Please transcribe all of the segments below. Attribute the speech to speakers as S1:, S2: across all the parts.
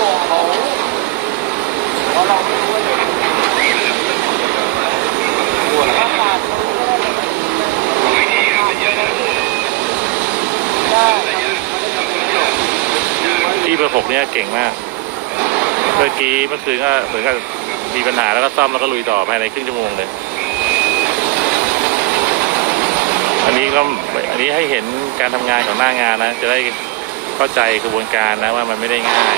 S1: บอกเขาเพราะเราไม่รู้ว่าเด็กถ้าขาดเขาก็ได้ได้
S2: ที่เบอร์หกเนี่ยเก่งมาก เมื่อกี้เมื่อคืนก็เหมือนกับมีปัญหาแล้วก็ซ่อมแล้วก็ลุยต่อภายในครึ่งชั่วโมงเลย อันนี้ก็อันนี้ให้เห็นการทำงานของหน้างานนะ จะได้เข้าใจกระบวนการนะว่ามันไม่ได้ง่าย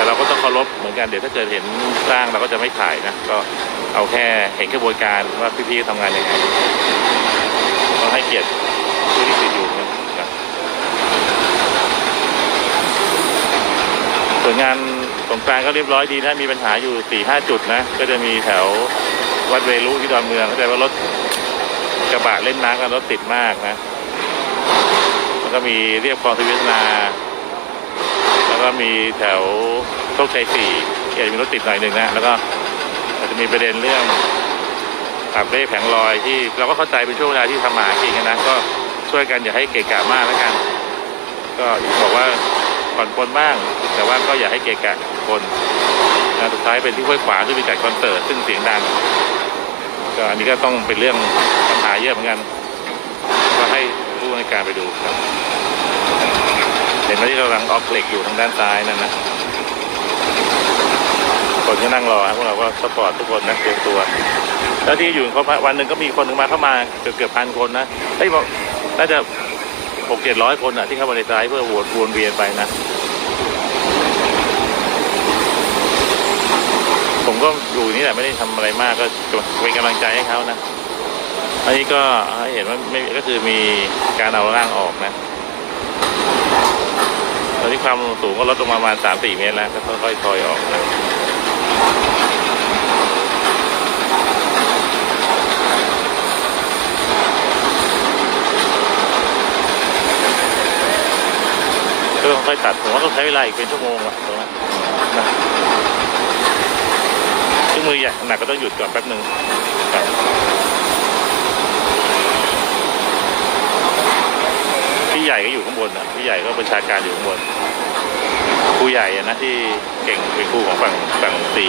S2: แต่เราก็ต้องเคารพเหมือนกันเดี๋ยวถ้าเกิดเห็นสร้างเราก็จะไม่ถ่ายนะก็เอาแค่เห็นกระบวนการว่าพี่ๆทำงานยังไงก็ให้เกียรติผู้ที่ติดอยู่นะครับส่วนงานสงกรารก็เรียบร้อยดีนะมีปัญหาอยู่สี่ห้าจุดนะ ก็จะมีแถววัดเวรุที่ดอนเมืองเข้าใจว่ารถกระบะเล่นน้ำกันรถติดมากนะแล้วก็มีเรียบคลองทวีวัฒนา แล้วก็มีแถวโชคชัยสี่อาจจะมีรถติดหน่อยหนึ่งนะแล้วก็อาจจะมีประเด็นเรื่องขับเร่แผงลอยที่เราก็เข้าใจเป็นช่วงเวลาที่ทำมาหากินกันนะก็ช่วยกันอย่าให้เกะกะมากแล้วกัน ก็บอกว่าผ่อนปลนบ้าง แต่ว่าก็อย่าให้เกะกะคนนะสุดท้ายเป็นที่ห้วยขวางที่มีจัดคอนเสิร์ตซึ่งเสียงดังก็อันนี้ก็ต้องเป็นเรื่องปัญหาเยอะเหมือนกัน ก็ให้ผู้ในการไปดูครับ เห็นไหมที่กำลังออกเหล็กอยู่ทางด้านซ้ายนั่นนะคนก็นั่งรอครับพวกเราก็สปอร์ตทุกคนนะเตรียมตัว แล้วที่อยู่เขาวันหนึ่งก็มีคนหนึ่งมาเข้ามาเกือบเกือบพันคนนะเฮ้ยบอกน่าจะหกเจ็ดร้อยคนอะที่เข้ามาในไซต์เพื่อวนวนเวียนไปนะผมก็อยู่นี่แหละไม่ได้ทำอะไรมากก็เป็นกำลังใจให้เขานะอันนี้ก็เห็นว่าไม่ก็คือมีการเอาร่างออกนะ ความสูงก็ลดลงมาประมาณสามสี่เมตรแล้วก็ค่อยๆถอยออกนะก็ต้องค่อยตัดผมว่าต้องใช้เวลาอีกเป็นชั่วโมงอะตรงนั้นนะซึ่งมือใหญ่หนักก็ต้องหยุดก่อนแป๊บหนึ่งครับพี่ใหญ่ก็อยู่ บนนะพี่ใหญ่ก็ประชาการอยู่ข้างบนคู่ใหญ่นะที่เก่งเป็นครูของฝั่งฝั่งตี